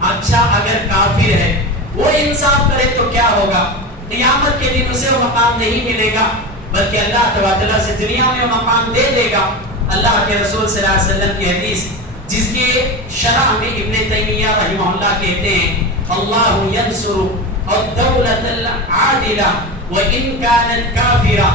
اچھا اگر کافر ہے وہ انصاف کرے تو کیا ہوگا؟ قیامت کے دن اسے وہ مقام نہیں ملے گا, بلکہ اللہ تعالیٰ سے دنیا میں وہ مقام دے دے گا. اللہ کے رسول صلی اللہ علیہ وسلم کی حدیث جس کے شرح میں ابن تیمیہ رحمہ اللہ کہتے ہیں اللہ ینصر الدولۃ العادلہ وان کانت کافرہ،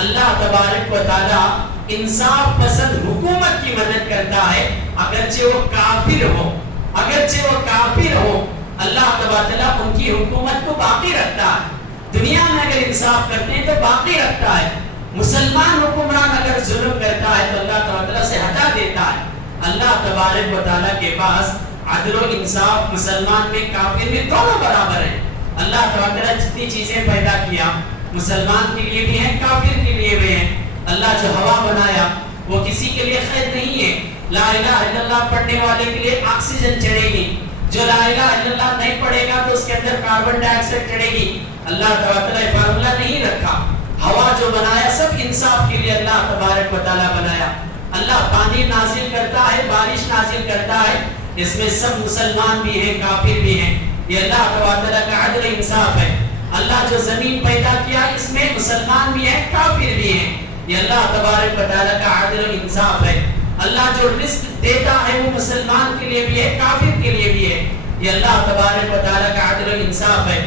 اللہ تبارک و تعالی انصاف پسند حکومت کی مدد کرتا ہے اگرچہ وہ کافر ہو، اگرچہ وہ کافر ہو، اللہ تبارک و تعالی ان کی حکومت کو باقی رکھتا ہے۔ دنیا میں اگر انصاف کرتے ہیں تو باقی رکھتا ہے، مسلمان حکمران اگر ظلم کرتا ہے تو اللہ تبارک و تعالی سے ہٹا دیتا ہے۔ اللہ تبارک و تعالی کے پاس عدل و انصاف مسلمان میں کافر میں دونوں برابر ہیں۔ اللہ تبارک و تعالی جتنی چیزیں پیدا کیا مسلمان کے لیے بھی ہیں، کافر کے لیے بھی ہیں۔ اللہ جو ہوا بنایا وہ کسی کے لیے خیر نہیں ہے، لا الہ الا اللہ پڑھنے والے کے لیے آکسیجن چڑھے گی، جو لا الہ الا اللہ نہیں پڑھے گا تو اس کے اندر کاربن ڈائی آکسائڈ چڑھے گی۔ اللہ تبارک و تعالی فارمولہ نہیں رکھا، ہوا جو بنایا سب انصاف کے لیے اللہ تبارک و تعالی بنایا۔ اللہ پانی نازل کرتا ہے، بارش نازل کرتا ہے، اس میں سب مسلمان بھی ہیں، کافر بھی ہیں، یہ اللہ تبارک و تعالی کا عدل انصاف ہے۔ اللہ جو زمین پیدا کیا اس میں مسلمان بھی ہیں، کافر بھی ہیں، یہ اللہ تبارک و تعالی کا عدل انصاف ہے۔ اللہ جو رزق دیتا ہے وہ مسلمان کے لیے بھی ہے، کافر کے لیے بھی ہے، یہ اللہ تبارک و تعالی کا عدل انصاف ہے۔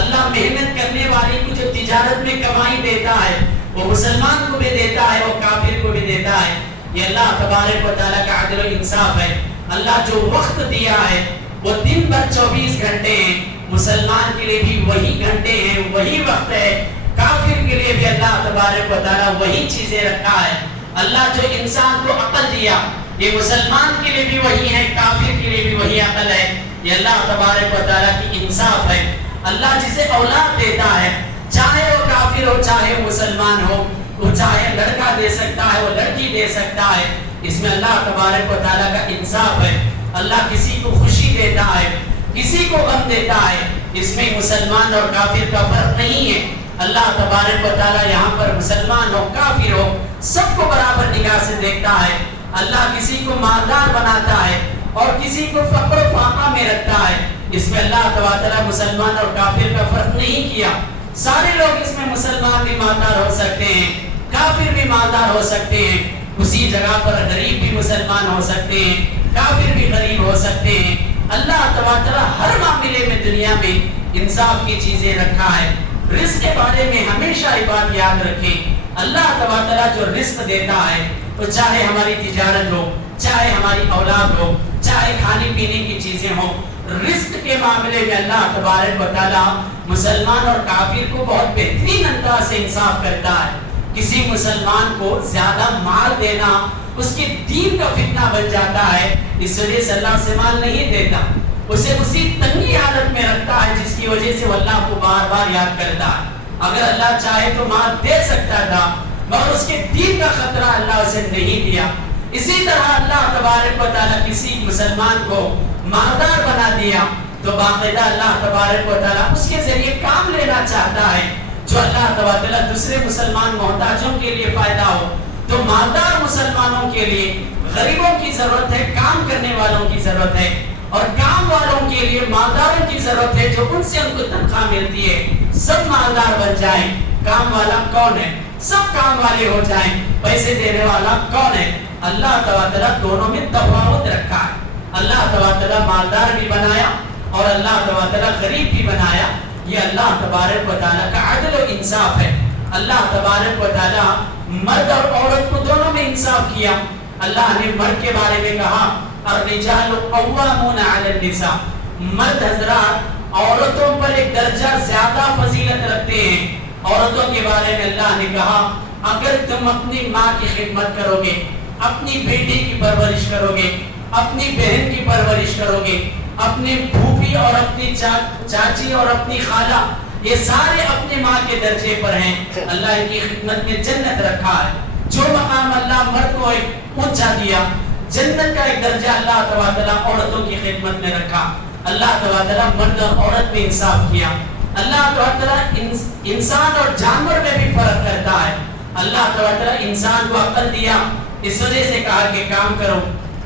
اللہ محنت کرنے والے کو جو تجارت میں کمائی دیتا ہے وہ مسلمان کو بھی دیتا ہے، وہ کافر کو بھی دیتا ہے، یہ اللہ تبارک و تعالی کا عدل و انصاف ہے۔ اللہ جو وقت دیا ہے وہ دن بھر 24 گھنٹے ہیں، مسلمان کے لیے بھی وہی گھنٹے ہیں، وہی وقت ہے، کافر کے لیے بھی اللہ تبارک و تعالی وہی چیزیں رکھا ہے۔ اللہ جو انسان کو عقل دیا یہ مسلمان کے لیے بھی وہی ہے، کافر کے لیے بھی وہی عقل ہے، یہ اللہ تبارک و تعالی کی انصاف ہے۔ اللہ جسے اولاد دیتا ہے چاہے وہ کافر ہو چاہے وہ مسلمان ہو، وہ چاہے لڑکا دے سکتا ہے وہ لڑکی دے سکتا ہے، اس میں اللہ تبارک و تعالی کا انصاف ہے۔ اللہ کسی کو خوشی دیتا ہے کسی کو غم دیتا ہے، اس میں مسلمان اور کافر کا فرق نہیں ہے۔ اللہ تبارک و تعالی یہاں پر مسلمان ہو کافر ہو سب کو برابر نگاہ سے دیکھتا ہے۔ اللہ کسی کو مالدار بناتا ہے اور کسی کو فقر و فاقہ میں رکھتا ہے، اس میں اللہ تعالی مسلمان اور کافر کا فرق نہیں کیا۔ سارے لوگ اس میں مسلمان بھی مالدار ہو سکتے ہیں، کافر بھی مالدار ہو سکتے ہیں، اسی جگہ پر غریب بھی مسلمان ہو سکتے ہیں، کافر بھی غریب ہو سکتے ہیں۔ اللہ تعالی ہر معاملے میں دنیا میں انصاف کی چیزیں رکھا ہے۔ رزق کے بارے میں ہمیشہ یہ بات یاد رکھیں، اللہ تعالی جو رزق دیتا ہے وہ چاہے ہماری تجارت ہو، چاہے ہماری اولاد ہو، چاہے کھانے پینے کی چیزیں ہوں، رزق کے معاملے میں اللہ تبارک و تعالی مسلمان اور کافر کو بہت بہترین انداز سے انصاف کرتا ہے۔ کسی مسلمان کو زیادہ مال دینا اس کے دین کا فتنہ بن جاتا ہے، اس وجہ سے اللہ سے مال نہیں دیتا، اسے اسی تنگی حالت میں رکھتا ہے جس کی وجہ سے وہ اللہ کو بار بار یاد کرتا ہے۔ اگر اللہ چاہے تو مال دے سکتا تھا مگر اس کے دین کا خطرہ اللہ اسے نہیں دیا۔ اسی طرح اللہ تبارک و تعالی کسی مسلمان کو مالدار بنا دیا تو باقاعدہ اللہ تبارک و تعالی اس کے ذریعے کام لینا چاہتا ہے جو اللہ تبارک و تعالی دوسرے مسلمان محتاجوں کے لیے فائدہ ہو۔ تو مالدار مسلمانوں کے لیے غریبوں کی ضرورت ہے، کام کرنے والوں کی ضرورت ہے، اور کام والوں کے لیے مالداروں کی ضرورت ہے جو ان سے ان کو تنخواہ ملتی ہے۔ سب مالدار بن جائیں، کام والا کون ہے؟ سب کام والے ہو جائیں، پیسے دینے والا کون ہے؟ اللہ تعالیٰ دونوں میں تفاوت رکھا ہے۔ اللہ تعالیٰ مالدار بھی بنایا اور اللہ تعالیٰ غریب بھی بنایا، یہ اللہ تبارک و تعالیٰ کا عدل و انصاف ہے۔ اللہ تبارک و تعالیٰ مرد اور عورت کو دونوں میں انصاف کیا۔ اللہ نے مرد کے بارے میں کہا الرجال قوامون علی النساء، مرد حضرات عورتوں پر ایک درجہ زیادہ فضیلت رکھتے ہیں۔ عورتوں کے بارے میں اللہ نے کہا اگر تم اپنی ماں کی خدمت کرو گے، اپنی بیٹی کی پرورش کرو گے، اپنی بہن کی پرورش کرو گے، اپنی پھوپھی اور اپنی چاچی اور اپنی خالہ، یہ سارے اپنی ماں کے درجے پر ہیں، اللہ ان کی خدمت میں جنت رکھا ہے۔ جو مقام اللہ مرد کو ایک اونچا دیا، جنت کا ایک درجہ اللہ تعالیٰ عورتوں کی خدمت میں رکھا۔ اللہ تعالیٰ مرد اور عورت میں انصاف کیا۔ اللہ تعالیٰ انسان اور جانور میں بھی فرق کرتا ہے۔ اللہ تعالیٰ انسان کو عقل دیا، اس وجہ سے کہا کہ کام کرو،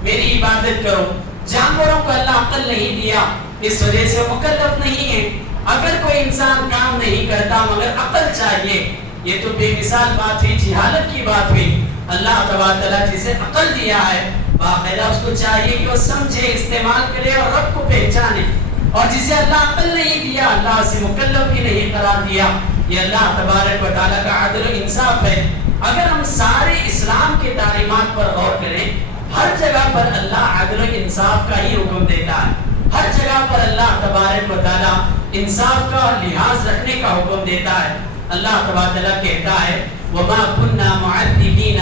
میری عبادت کرو۔ جانوروں کو اللہ عقل نہیں دیا، اس وجہ سے وہ مکلف نہیں ہے۔ اگر کوئی انسان کام نہیں کرتا مگر عقل چاہیے، یہ تو بے مثال بات ہوئی، جہالت کی بات ہوئی۔ اللہ تبارک تعالیٰ جسے عقل دیا ہے باقاعدہ اس کو چاہیے کہ وہ سمجھے، استعمال کرے اور رب کو پہچانے، اور جسے اللہ عقل نہیں دیا، اللہ سے مکلف بھی نہیں قرار دیا، یہ اللہ تبارک و تعالیٰ کا عدل و انصاف ہے۔ اگر ہم سارے اسلام کے تعلیمات پر غور کریں، ہر جگہ پر اللہ عدل و انصاف کا ہی حکم دیتا ہے، ہر جگہ پر اللہ تبارک و تعالیٰ انصاف کا لحاظ رکھنے کا حکم دیتا ہے۔ اللہ تبارک تعالیٰ کہتا ہے وَمَا كُنَّا مُعَذِّبِينَ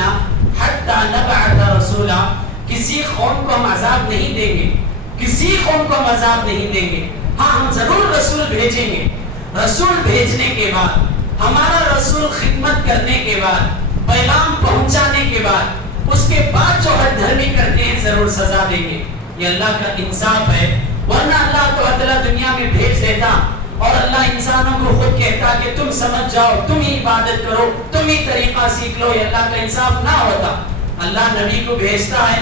حَتَّى نَبْعَثَ رَسُولًا، کسی قوم کو ہم عذاب نہیں دیں گے، کسی قوم کو ہم عذاب نہیں دیں گے، ہاں ہم ضرور رسول بھیجیں گے، رسول بھیجنے کے بعد، ہمارا رسول خدمت کرنے کے بعد، پیغام پہنچانے کے بعد، اس کے بعد جو ہر دھرمی کرتے ہیں ضرور سزا دیں گے۔ یہ اللہ کا انصاف ہے، ورنہ اللہ تعالیٰ دنیا میں بھیج دیتا اور اللہ انسانوں کو خود کہتا کہ تم سمجھ جاؤ، تم ہی عبادت کرو، تم ہی طریقہ سیکھ لو، یہ اللہ کا انصاف نہ ہوتا۔ اللہ نبی کو بھیجتا ہے،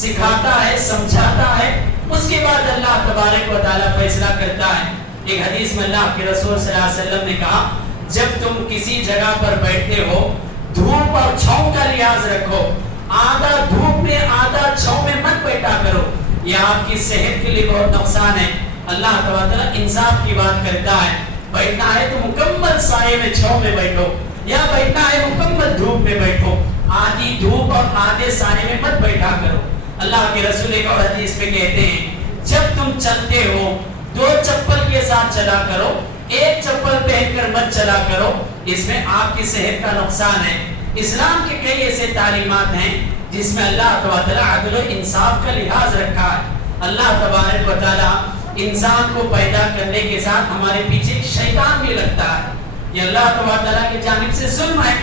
سکھاتا ہے، سمجھاتا ہے، اس کے بعد اللہ تبارک و تعالیٰ فیصلہ کرتا ہے۔ ایک حدیث میں اللہ کے رسول صلی اللہ علیہ وسلم نے کہا جب تم کسی جگہ پر بیٹھتے ہو دھوپ اور چھاؤں کا لحاظ رکھو، آدھا دھوپ میں آدھا چھاؤں میں مت بیٹھا کرو، یہ آپ کی صحت کے لیے بہت نقصان ہے۔ اللہ تعالیٰ انصاف کی بات کرتا ہے، بیٹھنا ہے تو مکمل سائے میں چھاؤں میں بیٹھو، یا بیٹھنا ہے مکمل دھوپ میں بیٹھو، آدھی دھوپ اور آدھے سائے میں مت بیٹھا کرو۔ اللہ کے رسول ایک اور حدیث میں کہتے ہیں جب تم چلتے ہو دو چپل کے ساتھ چلا کرو، ایک چپل پہن کر مت چلا کرو، اس میں آپ کی صحت کا نقصان ہے۔ اسلام کے کئی ایسے تعلیمات ہیں جس میں اللہ تعالیٰ عدل و انصاف کا لحاظ رکھا ہے۔ اللہ تبارک و تعالیٰ انسان کو پیدا کرنے کے ساتھ ہمارے پیچھے شیطان بھی لگتا ہے، یہ اللہ تعالیٰ کی جانب سے ظلم ہے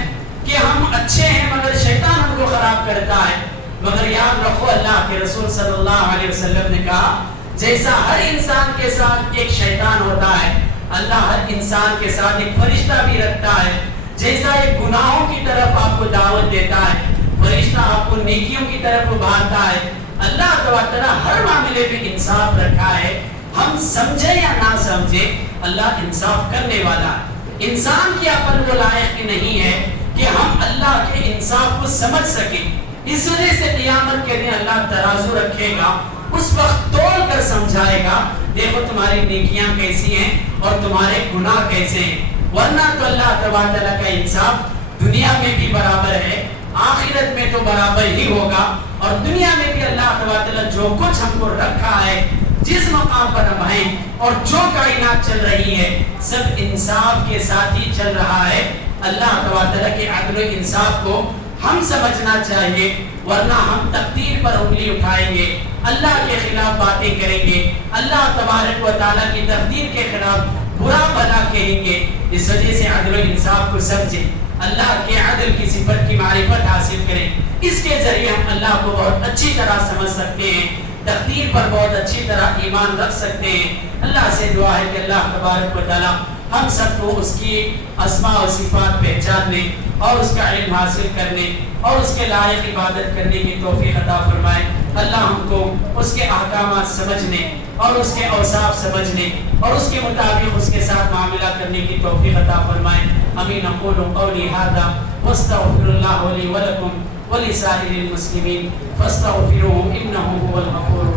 کہ ہم اچھے ہیں مگر شیطان ہم کو خراب کرتا ہے۔ مگر یاد رکھو اللہ کے رسول صلی اللہ علیہ وسلم نے کہا جیسا ہر انسان کے ساتھ ایک شیطان ہوتا ہے، اللہ ہر انسان کے ساتھ ایک فرشتہ بھی رکھتا ہے۔ جیسا ایک گناہوں کی طرف آپ کو دعوت دیتا ہے، فرشتہ آپ کو نیکیوں کی طرف ابھارتا ہے۔ اللہ تعالیٰ ہر معاملے میں انصاف رکھا ہے، ہم سمجھے یا نہ سمجھے اللہ انصاف کرنے والا ہے۔ انسان کی عقل وہ لائق نہیں ہے کہ ہم اللہ کے انصاف کو سمجھ سکیں، اس وجہ سے قیامت کے دن اللہ ترازو رکھے گا، اس وقت تول کر سمجھائے گا دیکھو تمہاری نیکیاں کیسی ہیں اور تمہارے گناہ کیسے ہیں۔ ورنہ تو اللہ تعالیٰ کا انصاف دنیا میں بھی برابر ہے، آخرت میں تو برابر ہی ہوگا، اور دنیا میں بھی اللہ تعالیٰ جو کچھ ہم کو رکھا ہے، جس مقام پر ہم ہیں اور جو کائنات چل رہی ہے، سب انصاف کے ساتھ ہی چل رہا ہے۔ اللہ تعالیٰ کے عدل و انصاف کو ہم سمجھنا چاہیے، ورنہ ہم تقدیر پر انگلی اٹھائیں گے، اللہ کے خلاف باتیں کریں گے، اللہ تبارک و تعالیٰ کی تقدیر کے خلاف برا بھلا کہیں گے۔ اس وجہ سے عدل و انصاف کو سمجھیں، اللہ کے عدل کی صفت کی معرفت حاصل کریں، اس کے ذریعے ہم اللہ کو بہت اچھی طرح سمجھ سکتے ہیں، تقدیر پر بہت اچھی طرح ایمان رکھ سکتے ہیں۔ اللہ سے دعا ہے کہ اللہ تبارک و تعالیٰ ہم سب کو اس کی اسماء و صفات پہچاننے اور اس کا علم حاصل کرنے اور اس کے لائق عبادت کرنے کی توفیق عطا فرمائے۔ اللہ ہم کو اس کے احکامات سمجھنے اور اس کے اوصاف سمجھنے اور اس کے مطابق اس کے ساتھ معاملہ کرنے کی توفیق عطا فرمائے۔ آمین۔ اقول قولی ھذا واستغفر اللہ لی ولکم ولسائر المسلمین فاستغفروہ انہ هو الغفور